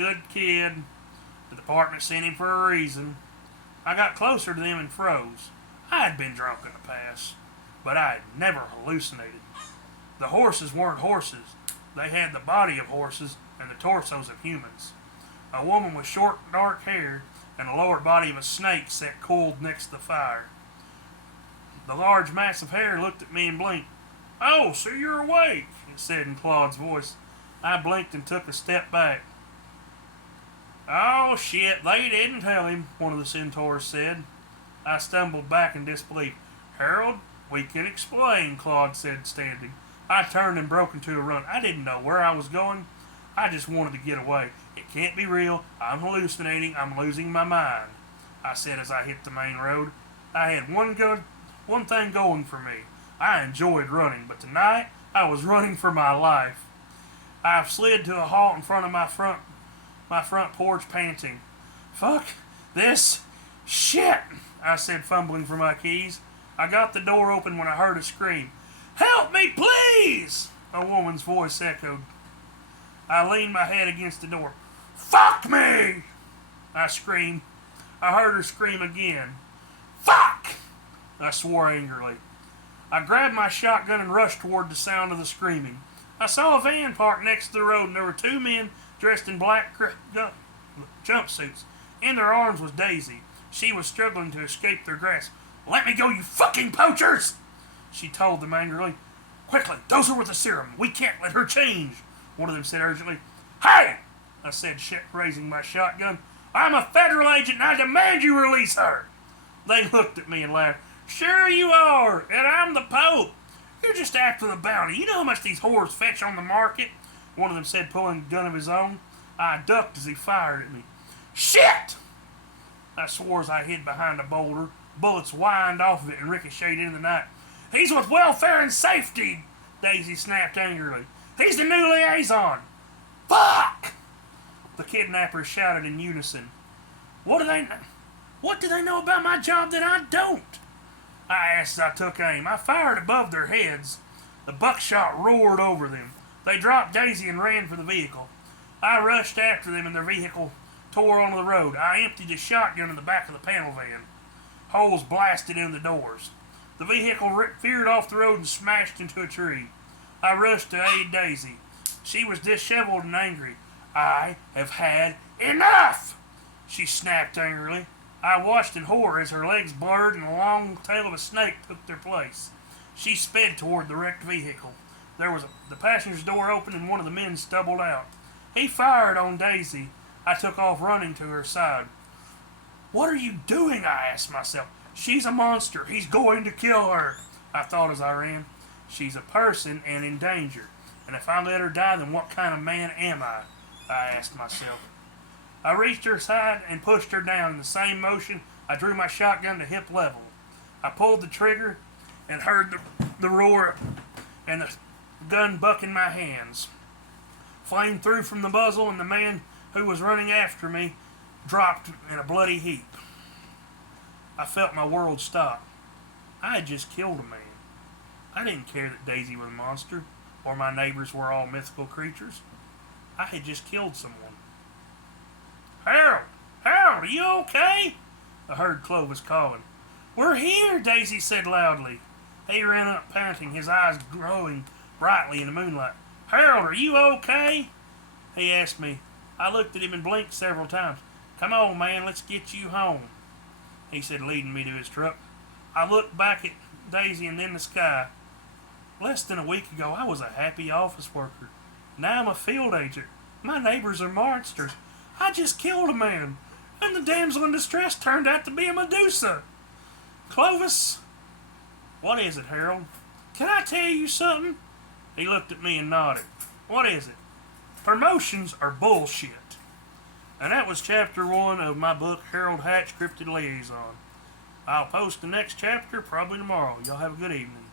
good kid. The department sent him for a reason. I got closer to them and froze. I had been drunk in the past, but I had never hallucinated. The horses weren't horses. They had the body of horses and the torsos of humans. A woman with short, dark hair and the lower body of a snake sat coiled next to the fire. The large mass of hair looked at me and blinked. "Oh, so you're awake," it said in Claude's voice. I blinked and took a step back. "Oh, shit, they didn't tell him," one of the centaurs said. I stumbled back in disbelief. "Harold, we can explain," Claude said, standing. I turned and broke into a run. I didn't know where I was going. I just wanted to get away. "It can't be real. I'm hallucinating. I'm losing my mind," I said as I hit the main road. I had one thing going for me. I enjoyed running, but tonight I was running for my life. I slid to a halt in front of my front porch, panting. "Fuck this shit," I said, fumbling for my keys. I got the door open when I heard a scream. "Help me, please!" a woman's voice echoed. I leaned my head against the door. "Fuck me!" I screamed. I heard her scream again. "Fuck!" I swore angrily. I grabbed my shotgun and rushed toward the sound of the screaming. I saw a van parked next to the road, and there were two men dressed in black jumpsuits. In their arms was Daisy. She was struggling to escape their grasp. "Let me go, you fucking poachers!" she told them angrily. "Quickly, those are with the serum. We can't let her change," one of them said urgently. "Hey!" I said, raising my shotgun. "I'm a federal agent and I demand you release her." They looked at me and laughed. "Sure you are, and I'm the Pope. You're just after the bounty. You know how much these whores fetch on the market?" One of them said, pulling a gun of his own. I ducked as he fired at me. "Shit!" I swore as I hid behind a boulder. Bullets whined off of it and ricocheted into the night. "He's with welfare and safety," Daisy snapped angrily. "He's the new liaison." "Fuck!" The kidnappers shouted in unison. What do they know about my job that I don't?" I asked as I took aim. I fired above their heads. The buckshot roared over them. They dropped Daisy and ran for the vehicle. I rushed after them and their vehicle tore onto the road. I emptied a shotgun in the back of the panel van. Holes blasted in the doors. The vehicle veered off the road and smashed into a tree. I rushed to aid Daisy. She was disheveled and angry. "I have had enough!" she snapped angrily. I watched in horror as her legs blurred and the long tail of a snake took their place. She sped toward the wrecked vehicle. The passenger's door opened and one of the men stumbled out. He fired on Daisy. I took off running to her side. "What are you doing?" I asked myself. "She's a monster. He's going to kill her," I thought as I ran. "She's a person and in danger. And if I let her die, then what kind of man am I?" I asked myself. I reached her side and pushed her down. In the same motion, I drew my shotgun to hip level. I pulled the trigger and heard the roar and the gun buck in my hands. Flame threw from the muzzle and the man who was running after me dropped in a bloody heap. I felt my world stop. I had just killed a man. I didn't care that Daisy was a monster or my neighbors were all mythical creatures. I had just killed someone. Harold, are you okay?" I heard Clovis calling. "We're here," Daisy said loudly. He ran up panting, his eyes glowing brightly in the moonlight. "Harold, are you okay?" he asked me. I looked at him and blinked several times. "Come on, man, let's get you home," he said, leading me to his truck. I looked back at Daisy and then the sky. Less than a week ago, I was a happy office worker. Now I'm a field agent. My neighbors are monsters. I just killed a man, and the damsel in distress turned out to be a Medusa. Clovis, what is it, Harold? Can I tell you something? He looked at me and nodded. What is it? Promotions are bullshit. And that was chapter 1 of my book, Harold Hatch, Cryptid Liaison. I'll post the next chapter probably tomorrow. Y'all have a good evening.